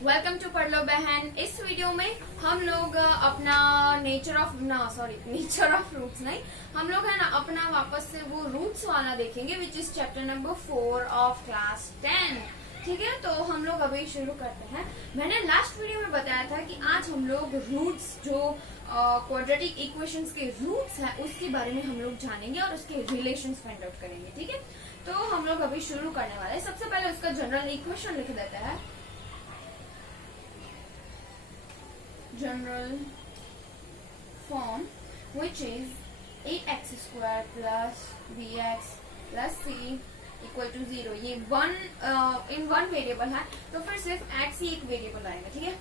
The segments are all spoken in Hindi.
वेलकम टू पढ़ लो बहन। इस वीडियो में हम लोग अपना नेचर ऑफ रूट्स नहीं, हम लोग है ना अपना वापस से वो रूट्स वाला देखेंगे which is chapter number 4 of class 10। ठीक है, तो हम लोग अभी शुरू करते हैं। मैंने लास्ट वीडियो में बताया था कि आज हम लोग रूट्स जो क्वाड्रेटिक इक्वेशंस के रूट्स हैं उसके बारे में हम लोग जानेंगे और उसके रिलेशंस फाइंड आउट करेंगे। ठीक है, तो हम लोग अभी शुरू करने वाले हैं। सबसे पहले उसका जनरल इक्वेशन लिख देते हैं। General form which is ax square plus bx plus c equal to 0। ये इन वन वेरिएबल है तो फिर सिर्फ x ही एक वेरिएबल आएगा। ठीक है,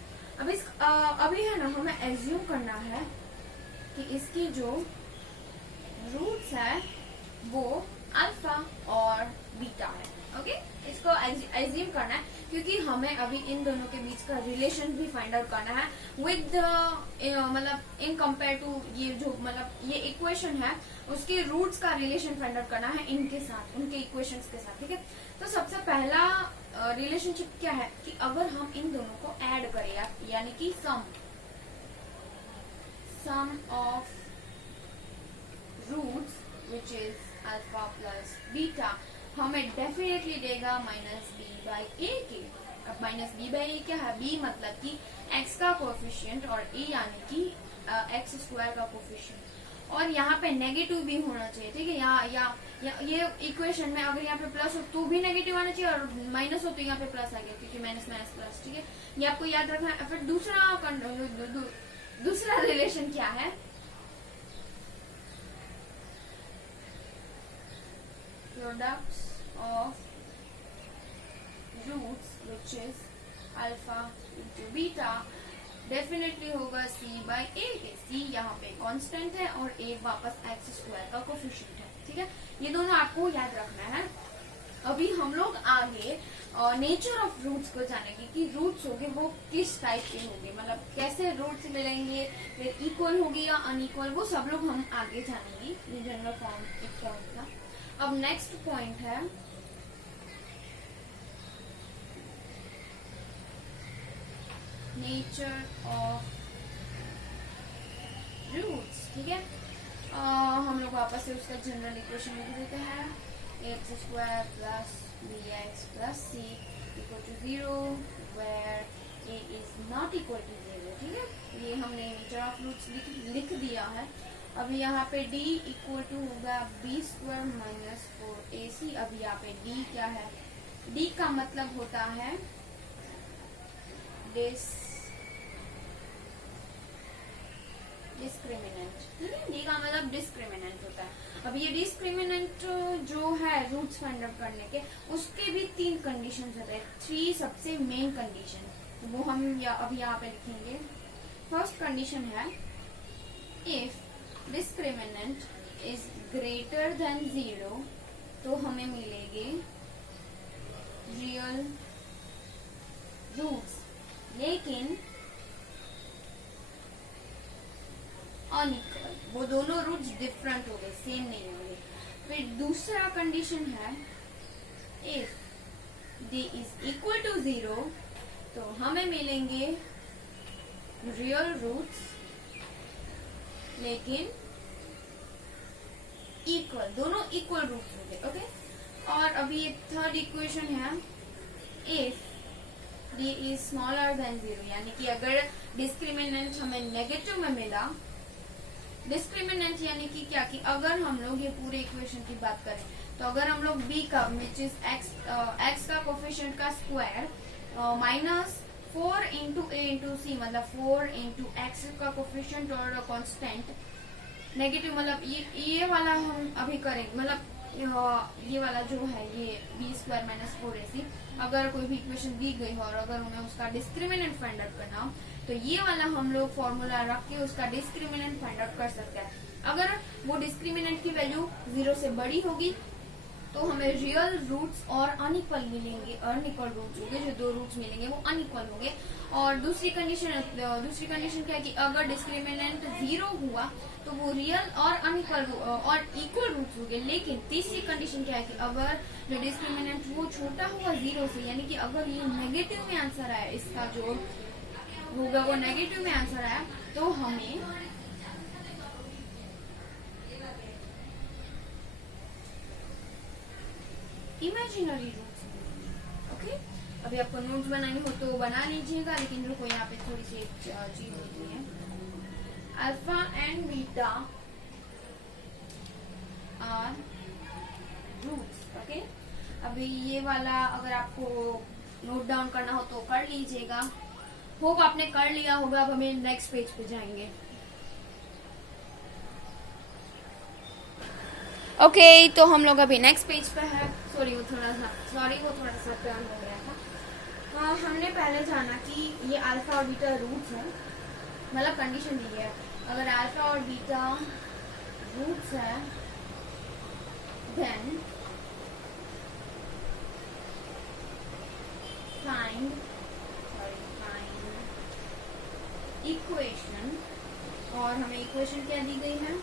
अभी है ना हमें एज्यूम करना है कि इसकी जो रूट्स है वो अल्फा और बीटा है। ओके, इसको एज्यूम करना है क्योंकि हमें अभी इन दोनों के बीच का रिलेशन भी फाइंड आउट करना है विद मतलब इन कंपेयर टू ये जो मतलब ये इक्वेशन है उसके रूट्स का रिलेशन फाइंड आउट करना है इनके साथ, उनके इक्वेशंस के साथ। ठीक है, तो सबसे पहला रिलेशनशिप क्या है कि अगर हम इन दोनों को ऐड करें यानी कि sum of roots which is alpha plus beta हमें डेफिनेटली देगा माइनस बी बाई ए के। अब माइनस बी बाई ए क्या है? बी मतलब कि एक्स का कोएफिशिएंट और ए यानी कि एक्स स्क्वायर का कोएफिशिएंट। और यहाँ पे नेगेटिव भी होना चाहिए। ठीक है, यहाँ ये इक्वेशन में अगर यहाँ पे प्लस हो तो भी नेगेटिव आना चाहिए और माइनस हो तो यहाँ पे प्लस आ गया क्योंकि माइनस माइनस प्लस। ठीक है, ये आपको याद रखना है। फिर दूसरा रिलेशन क्या है? Products of roots which is alpha into beta definitely होगा c by a के। c यहाँ पे कांस्टेंट है और a वापस x स्क्वायर का कोफिशिएंट है। ठीक है, ये दोनों आपको याद रखना है। अभी हम लोग आगे नेचर ऑफ रूट्स को जानेंगे कि रूट्स होंगे वो किस टाइप के होंगे, मतलब कैसे रूट्स मिलेंगे, फिर इक्वल होगी या अनइक्वल, वो सब लोग हम आगे जानेंगे। ये जनरल फॉर्म एक पॉइंट था। अब नेक्स्ट पॉइंट है नेचर ऑफ रूट्स। ठीक है, हम लोग वापस से उसका जनरल इक्वेशन लिख देते हैं। X square plus b x plus c equal to 0 where a is not equal to 0। ठीक है, ये हमने नेचर ऑफ रूट्स लिख दिया है। अब यहाँ पे d इक्वल टू होगा बी स्क्वायर माइनस 4ac। अब यहाँ पे d क्या है? d का मतलब होता है डिस्क्रिमिनेंट। ठीक है, d का मतलब डिस्क्रिमिनेंट होता है। अब ये डिस्क्रिमिनेंट जो है रूट्स फाइंड आउट करने के, उसके भी 3 कंडीशन होते हैं। 3 सबसे मेन कंडीशन, तो वो हम अब यहाँ पे लिखेंगे। फर्स्ट कंडीशन है if discriminant is greater than 0 तो हमें मिलेंगे रियल रूट्स, लेकिन अनइक्वल। वो दोनों रूट्स डिफरेंट हो गए, सेम नहीं होंगे। फिर दूसरा कंडीशन है if d is equal to 0 तो हमें मिलेंगे रियल रूट्स लेकिन इक्वल, दोनों इक्वल रूट्स हो गए। ओके, और अभी थर्ड इक्वेशन है if d is smaller than 0, यानी कि अगर डिस्क्रिमिनेंट हमें नेगेटिव में मिला, डिस्क्रिमिनेंट यानी कि क्या कि अगर हम लोग ये पूरे इक्वेशन की बात करें तो अगर हम लोग b का विच इज x का कोफिशिएंट का स्क्वायर माइनस 4 इंटू ए इंटू सी मतलब 4 इंटू एक्स का कोफिशिएंट और कांस्टेंट नेगेटिव, मतलब ये वाला हम अभी करेंगे। मतलब ये वाला जो है ये बी स्क्वायर माइनस 4ac, अगर कोई भी इक्वेशन दी गई हो और अगर हमें उसका डिस्क्रिमिनेंट फाइंड आउट करना हो तो ये वाला हम लोग फॉर्मूला रख के उसका डिस्क्रिमिनेंट फाइंड आउट कर सकते हैं। अगर वो डिस्क्रिमिनेंट की वैल्यू 0 से बड़ी होगी तो हमें रियल रूट्स और अनइक्वल मिलेंगे, अनइक्वल रूट्स होंगे, जो दो रूट्स मिलेंगे वो अनइक्वल होंगे। और दूसरी कंडीशन क्या है कि अगर डिस्क्रिमिनेंट 0 हुआ तो वो रियल और अनइक्वल और इक्वल रूट्स होंगे। लेकिन तीसरी कंडीशन क्या है कि अगर जो डिस्क्रिमिनेंट वो छोटा हुआ 0 से, यानी कि अगर ये नेगेटिव में आंसर आया, इसका जो होगा वो नेगेटिव में आंसर आया, तो हमें इमेजिनरी रूट्स। ओके, अभी आपको नोट्स बनानी हो तो बना लीजिएगा, लेकिन रुको यहाँ पे थोड़ी सी चीज होती है। Alpha and beta are roots. Okay, अभी ये वाला अगर आपको नोट डाउन करना हो तो कर लीजिएगा। होप आपने कर लिया होगा। अब हमें नेक्स्ट पेज पे जाएंगे। ओके, तो हम लोग अभी नेक्स्ट पेज पे है। सॉरी वो थोड़ा सा टर्न हो गया था। हमने पहले जाना कि ये अल्फा और बीटा रूट्स है, मतलब कंडीशन दी है, अगर अल्फा और बीटा रूट्स है देन फाइंड इक्वेशन। और हमें इक्वेशन क्या दी गई है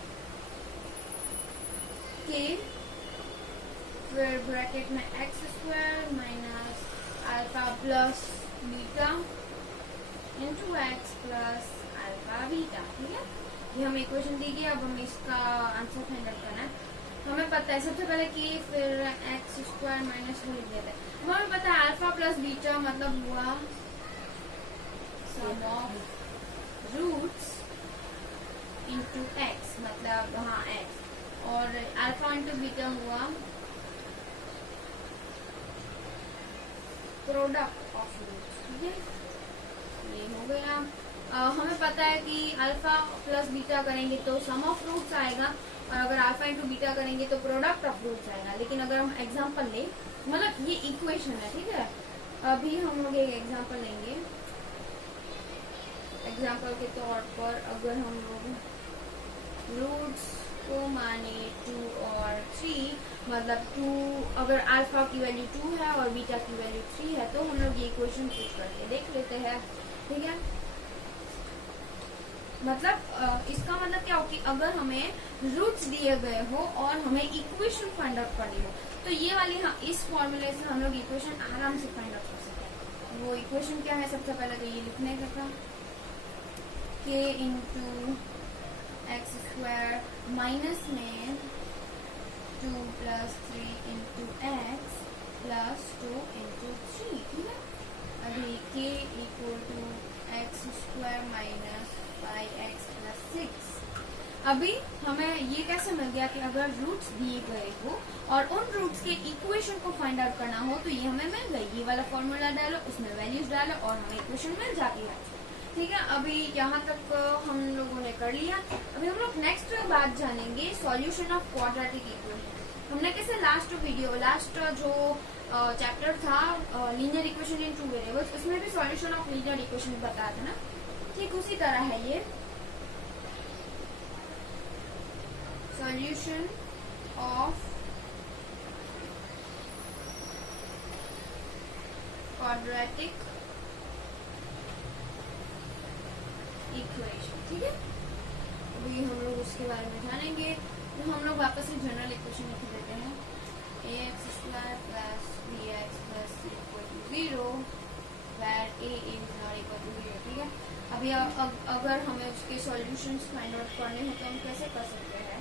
कि फिर ब्रैकेट में x square minus alpha plus beta into x plus alpha beta. ठीक है, ये हमें इक्वेशन दी गई। अब हमें इसका आंसर फाइंड आउट करना है। हमें पता है सबसे पहले कि फिर एक्स स्क्वायर माइनस वो लिख देते हैं। हमें पता है अल्फा प्लस बीटा मतलब हुआ सम ऑफ रूट्स इंटू एक्स, मतलब हाँ एक्स, और अल्फा इंटू बीटा हुआ प्रोडक्ट ऑफ रूट्स। ठीक है, ये हो गया। हमें पता है कि अल्फा प्लस बीटा करेंगे तो सम ऑफ रूट्स आएगा, और अगर अल्फा इंटू बीटा करेंगे तो प्रोडक्ट ऑफ रूट्स आएगा। लेकिन अगर हम एग्जांपल ले, मतलब ये इक्वेशन है, ठीक है, अभी हम लोग एक एग्जांपल लेंगे। एग्जांपल के तौर पर अगर हम लोग रूट्स को माने 2 और 3, मतलब 2 अगर अल्फा की वैल्यू 2 है और बीटा की वैल्यू 3 है, तो हम लोग ये इक्वेशन प्रूव करके देख लेते हैं। ठीक है, मतलब इसका मतलब क्या हो कि अगर हमें रूट्स दिए गए हो और हमें इक्वेशन फाइंड आउट करनी हो, तो ये वाली इस फॉर्मूले से हम लोग इक्वेशन आराम से फाइंड आउट कर सकते हैं। वो इक्वेशन क्या है, सबसे पहले तो ये लिखने का था, k into x square minus में 2 plus 3 into x plus 2 into 3। ठीक है, अभी k equal to x square minus 5x plus 6। अभी हमें ये कैसे मिल गया कि अगर रूट्स दिए गए हो और उन रूट्स के इक्वेशन को फाइंड आउट करना हो तो ये हमें मिल गई। ये वाला फॉर्मूला डालो, उसमें वैल्यूज डालो और हमें इक्वेशन मिल जाती है। ठीक है, अभी यहाँ तक हम लोगों ने कर लिया। अभी हम लोग नेक्स्ट बात जानेंगे, सॉल्यूशन ऑफ क्वाड्रेटिक इक्वेशन। हमने कैसे लास्ट जो चैप्टर था लीनियर इक्वेशन इन 2 वेरिएबल्स, उसमें भी सॉल्यूशन ऑफ लीनियर इक्वेशन बताया था ना, ठीक उसी तरह है ये सॉल्यूशन ऑफ क्वाड्रेटिक इक्वेशन। ठीक है, अभी हम लोग उसके बारे में जानेंगे। तो हम लोग वापस से जनरल इक्वेशन लिख देते हैं, ax square plus bx plus c equal to 0 where a is not equal to 0। ठीक है, अभी अगर हमें उसके सॉल्यूशंस फाइंड आउट करने हो तो हम कैसे कर सकते हैं।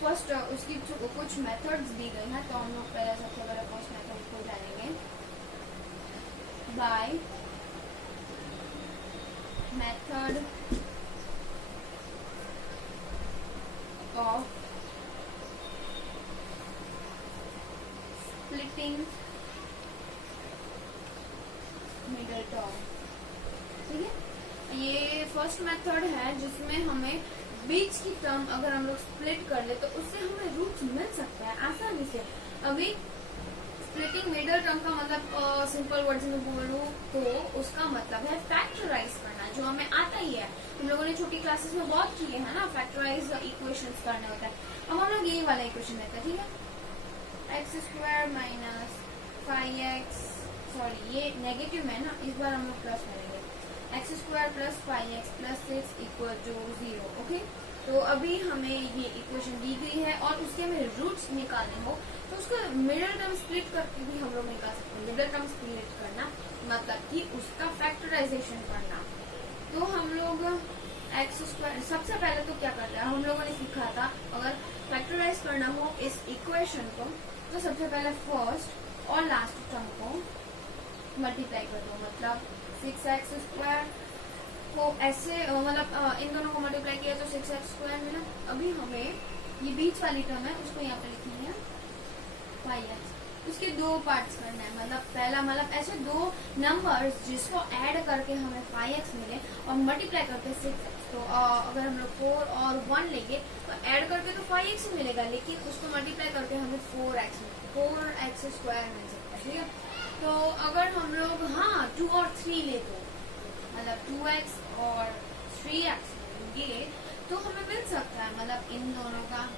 फर्स्ट उसकी कुछ मेथड्स दी गई हैं, तो हम लोग पहले सबसे पहले फर्स्ट मेथड को जानेंगे by method of splitting middle term. ठीक है, ये फर्स्ट मेथड है जिसमें हमें बीच की टर्म अगर हम लोग स्प्लिट कर ले तो उससे हमें रूट्स मिल सकता है आसानी से। अभी स्प्लिटिंग मिडल टर्म का मतलब सिंपल वर्ड्स में बोलूं तो उसका मतलब है फैक्टराइज करना, जो हमें आता ही है। हम लोगों ने छोटी क्लासेस में बहुत किए हैं ना, फैक्टराइज इक्वेशंस करने होता है। अब हम लोग यही वाला इक्वेशन लेते हैं। ठीक है, x square minus 5x, sorry ये नेगेटिव है ना, इस बार हम लोग प्लस करेंगे, x square plus 5x plus 6 equal to 0। Okay, तो अभी हमें ये इक्वेशन दी गई है और उसके हमें रूट्स निकालने हो तो उसका मिडिल टर्म स्प्लिट करके भी हम लोग निकाल सकते हैं। मिडिल टर्म स्प्लिट करना मतलब कि उसका फैक्टराइजेशन करना। तो हम लोग एक्स स्क्वायर, सबसे पहले तो क्या करते हैं, हम लोगों ने सीखा था अगर फैक्टराइज करना हो इस इक्वेशन को तो सबसे पहले फर्स्ट और लास्ट टर्म को मल्टीप्लाई कर दो, मतलब 6x स्क्वायर को ऐसे मतलब इन दोनों को मल्टीप्लाई किया तो 6x स्क्वायर मिला। अभी हमें ये बीच वाली टर्म है उसको यहाँ पे लिखनी है 5x, उसके दो पार्ट्स करना है, मतलब पहला मतलब ऐसे दो नंबर्स जिसको ऐड करके हमें 5x मिले और मल्टीप्लाई करके 6x। तो अगर हम लोग 4 और 1 लेंगे तो ऐड करके तो 5x ही मिलेगा, लेकिन उसको मल्टीप्लाई करके हमें 4x स्क्वायर मिल सकता है। ठीक है, तो अगर हम लोग हाँ 2 और 3 ले तो मतलब 2x और 3x लेंगे तो हमें मिल सकता है, मतलब इन दोनों का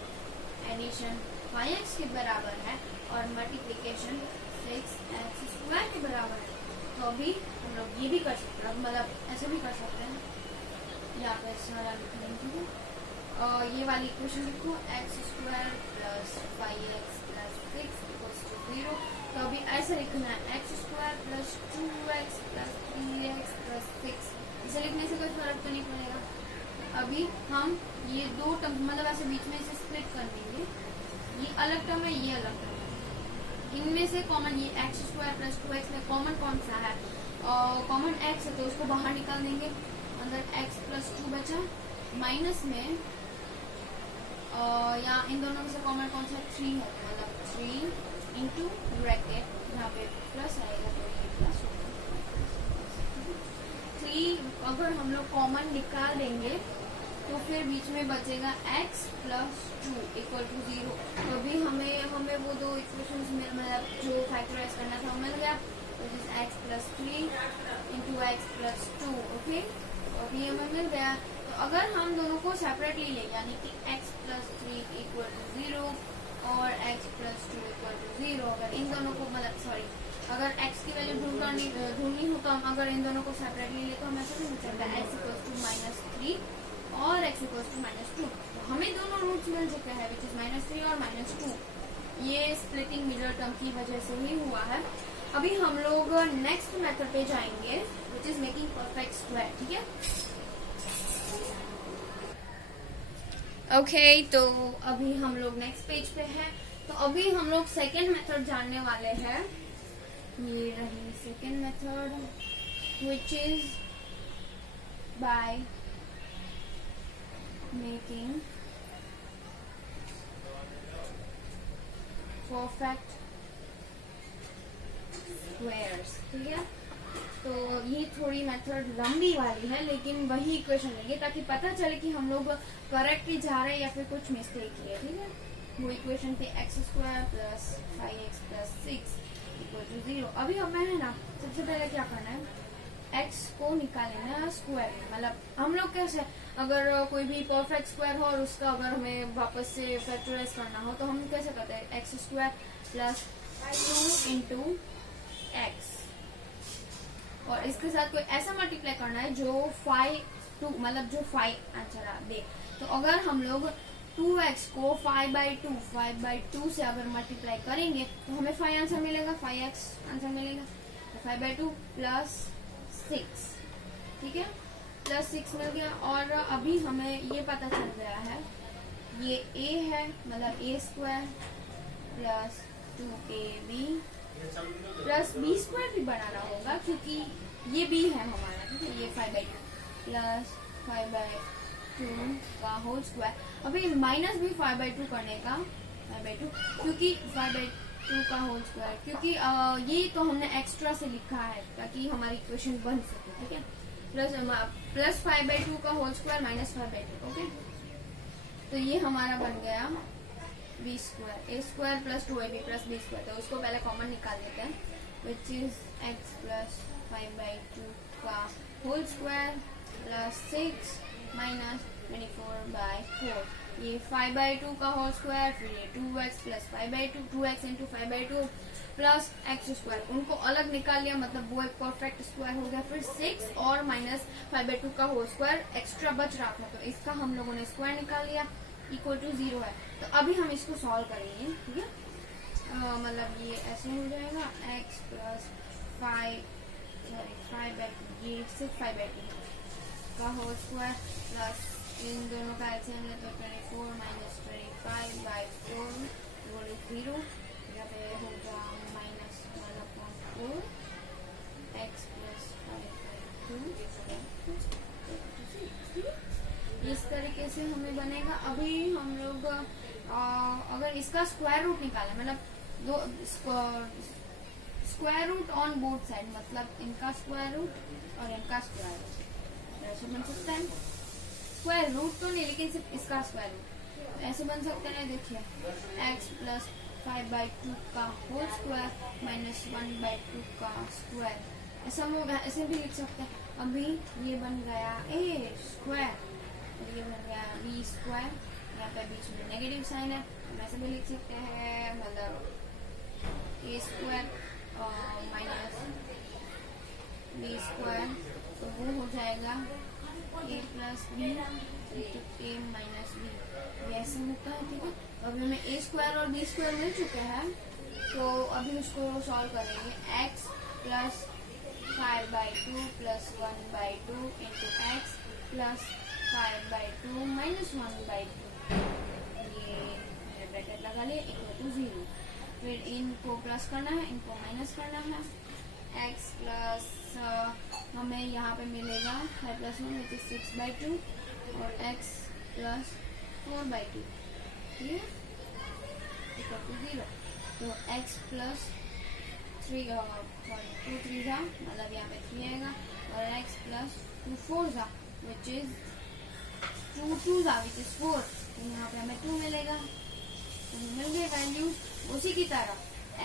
एडिशन 5x के बराबर है और मल्टीप्लिकेशन 6x स्क्वायर के बराबर है। तो अभी हम लोग ये भी कर सकते हैं, मतलब ऐसे भी कर सकते हैं, यहाँ पे सारा लिख लेंगे। ठीक है, और ये वाली इक्वेशन लिखो x square plus 5x plus 6 equals to 0। तो अभी ऐसे लिखना है x square plus 2x plus 3x plus 6। इसे लिखने से कोई फर्क तो नहीं पड़ेगा। अभी हम ये दो टर्म मतलब ऐसे बीच में इसे स्प्लिट कर देंगे, ये अलग टर्म है ये अलग टर्म है, इनमें से कॉमन ये x स्क्वायर प्लस 2x में कॉमन कौन सा है, कॉमन x है तो उसको बाहर निकाल देंगे, अंदर x प्लस 2 बचा, माइनस में या इन दोनों में से कॉमन कौन सा 3 है, मतलब 3 इंटू ब्रैकेट यहाँ पे प्लस आएगा तो ये प्लस होगा 3। अगर हम लोग कॉमन निकाल देंगे तो फिर बीच में बचेगा x प्लस 2 इक्वल टू 0। तो अभी हमें वो दो इक्वेशंस में मतलब जो फैक्टराइज करना था वो मिल गया, तो this x plus 3 into x plus 2। Okay, तो अभी हमें मिल गया। तो अगर हम दोनों को सेपरेटली ले यानी कि x प्लस 3 इक्वल टू 0 और x प्लस 2 इक्वल टू 0, अगर इन दोनों को मतलब सॉरी अगर x की वैल्यू ढूंढनी हो तो हम अगर इन दोनों को सेपरेटली ले तो हम ऐसे नहीं सकते x इक्वल टू -3 और x इक्वल टू -2। तो हमें दोनों रूट्स मिल चुके हैं विच इज -3 और -2। ये स्प्लिटिंग मिडल टर्म की वजह से ही हुआ है। अभी हम लोग नेक्स्ट मेथड पे जाएंगे which is making perfect square. ठीक है, ओके, तो अभी हम लोग नेक्स्ट पेज पे हैं। तो अभी हम लोग सेकेंड मेथड जानने वाले हैं, ये रही second method which is by making perfect squares. ठीक है, तो ये थोड़ी मेथड लंबी वाली है लेकिन वही इक्वेशन लेंगे ताकि पता चले कि हम लोग करेक्टली जा रहे हैं या फिर कुछ मिस्टेक की है। ठीक है, वो इक्वेशन थी x square plus 5x plus 6 equal to 0। अभी हमें है ना सबसे पहले क्या करना है, x को निकालना स्क्वायर में, मतलब हम लोग कैसे अगर कोई भी परफेक्ट स्क्वायर हो और उसका अगर हमें वापस से फैक्टराइज करना हो तो हम कैसे करते हैं, x square plus 2 into x और इसके साथ कोई ऐसा मल्टीप्लाई करना है जो 5 मतलब जो 5 आंसर दे। तो अगर हम लोग 2x को 5/2 से अगर मल्टीप्लाई करेंगे तो हमें 5 आंसर मिलेगा, 5x आंसर मिलेगा। तो 5/2 प्लस 6, ठीक है, प्लस 6 मिल गया। और अभी हमें ये पता चल गया है ये a है, मतलब a square plus 2ab plus b square भी बनाना होगा क्योंकि ये b है हमारा। ठीक है, ये 5/2 प्लस 5/2 का होल स्क्वायर। अभी माइनस भी 5/2 करने का 5/2 क्योंकि 5/2 का होल स्क्वायर क्योंकि ये तो हमने एक्स्ट्रा से लिखा है ताकि हमारी इक्वेशन बन सके। ठीक है, प्लस 5/2 का होल स्क्वायर माइनस 5/2। ओके, तो ये हमारा बन गया B square, A square plus 2ab plus B square. तो उसको पहले कॉमन निकाल लेते हैं विच इज एक्स प्लस 5/2 का होल स्क्वायर प्लस 6 माइनस 24/4। ये 5/2 का होल स्क्वायर, फिर ये 2x plus 5/2, 2x into 5/2 plus x square, उनको अलग निकाल लिया, मतलब वो एक परफेक्ट स्क्वायर हो गया। फिर 6 और माइनस 5/2 का होल स्क्वायर एक्स्ट्रा बच रहा था, तो इसका हम लोगों ने स्क्वायर निकाल लिया, इक्वल टू 0 है। तो अभी हम इसको सॉल्व करेंगे, ठीक है। मतलब ये ऐसे हो जाएगा x प्लस 5/2, ये 6/2 का होल स्क्वायर प्लस इन दोनों का एलसीएम ले तो 24 माइनस 25/4 इक्वल टू 0। यहाँ पे होगा माइनस 1/4 x प्लस 5/2। इस तरीके से हमें बनेगा। अभी हम लोग अगर इसका स्क्वायर रूट निकाले, मतलब दो square root on both side, मतलब इनका स्क्वायर रूट और इनका स्क्वायर रूट, ऐसे बन सकता है। स्क्वायर रूट तो नहीं, लेकिन सिर्फ इसका स्क्वायर रूट ऐसे बन सकते हैं। देखिए x प्लस 5/2 का होल स्क्वायर माइनस 1/2 का स्क्वायर, ऐसा होगा, ऐसे भी लिख सकते हैं। अभी ये बन गया a स्क्वायर और ये बन गया b स्क्वायर, यहाँ पे बीच में नेगेटिव साइन है, हम ऐसे भी लिख सकते हैं, मतलब a square minus b square, तो वो हो जाएगा a plus b into a minus b, ऐसे होता है, ठीक है। तो अभी हमें a स्क्वायर और b स्क्वायर मिल चुके हैं, तो अभी उसको सॉल्व करेंगे। x plus 5/2 plus 1/2 into x plus 5/2 minus 1/2, ये ब्रैकेट लगा लिए, इक्वल टू 0। फिर इनको प्लस करना है, इनको माइनस करना है। x प्लस हमें यहाँ पे मिलेगा 5 + 1 विच इज 6/2 और x प्लस 4/2, ठीक है, इक्वल टू 0। तो x प्लस 2 3 जा, मतलब यहाँ पे 3 आएगा, और x प्लस 2 4 जा विच इज 2 2 जा विच इज 4, तो यहाँ पे हमें 2 मिलेगा। तो मिल गए वैल्यू उसी की तरह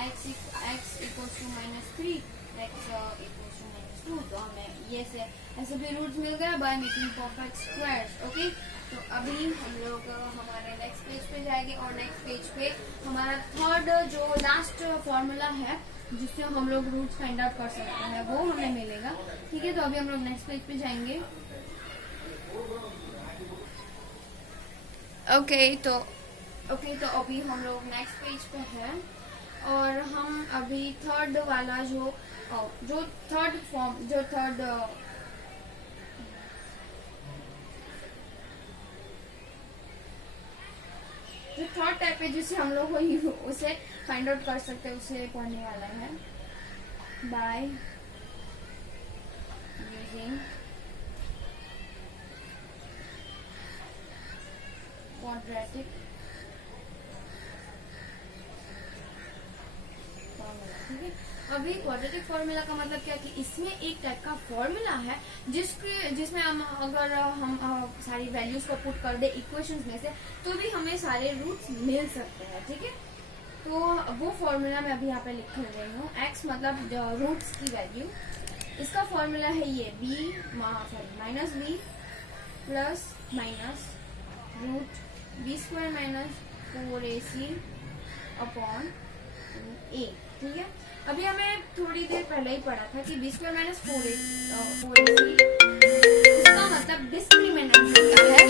x equals to -3, x equals to -2, तो हमें ये से ऐसे भी रूट्स मिल गए by making perfect squares. Okay, तो अभी हम लोग हमारे नेक्स्ट पेज पे जाएंगे, और नेक्स्ट पेज पे हमारा थर्ड जो लास्ट फॉर्मूला है जिससे हम लोग रूट्स फाइंड आउट कर सकते हैं, वो हमें मिलेगा, ठीक है। तो अभी हम लोग नेक्स्ट पेज पे जाएंगे। ओके, तो अभी हम लोग नेक्स्ट पेज पे हैं, और हम अभी थर्ड वाला जो थर्ड टाइप है जिसे हम लोग उसे फाइंड आउट कर सकते हैं, उसे पढ़ने वाला है बाय यूजिंग क्वाड्रेटिक फॉर्मूला, ठीक है। अभी क्वाड्रेटिक फॉर्मूला का मतलब क्या है कि इसमें एक टाइप का फॉर्मूला है जिसमें अगर हम सारी वैल्यूज को पुट कर दे इक्वेशंस में से, तो भी हमें सारे रूट्स मिल सकते हैं, ठीक है। तो वो फॉर्मूला मैं अभी यहाँ पे लिख रही हूँ। x मतलब रूट्स की वैल्यू, इसका फॉर्मूला है ये minus b plus minus root b² minus 4ac upon a, ठीक है। अभी हमें थोड़ी देर पहले ही पढ़ा था कि b² माइनस 4ac, इसका मतलब डिस्क्रिमिनेंट होता है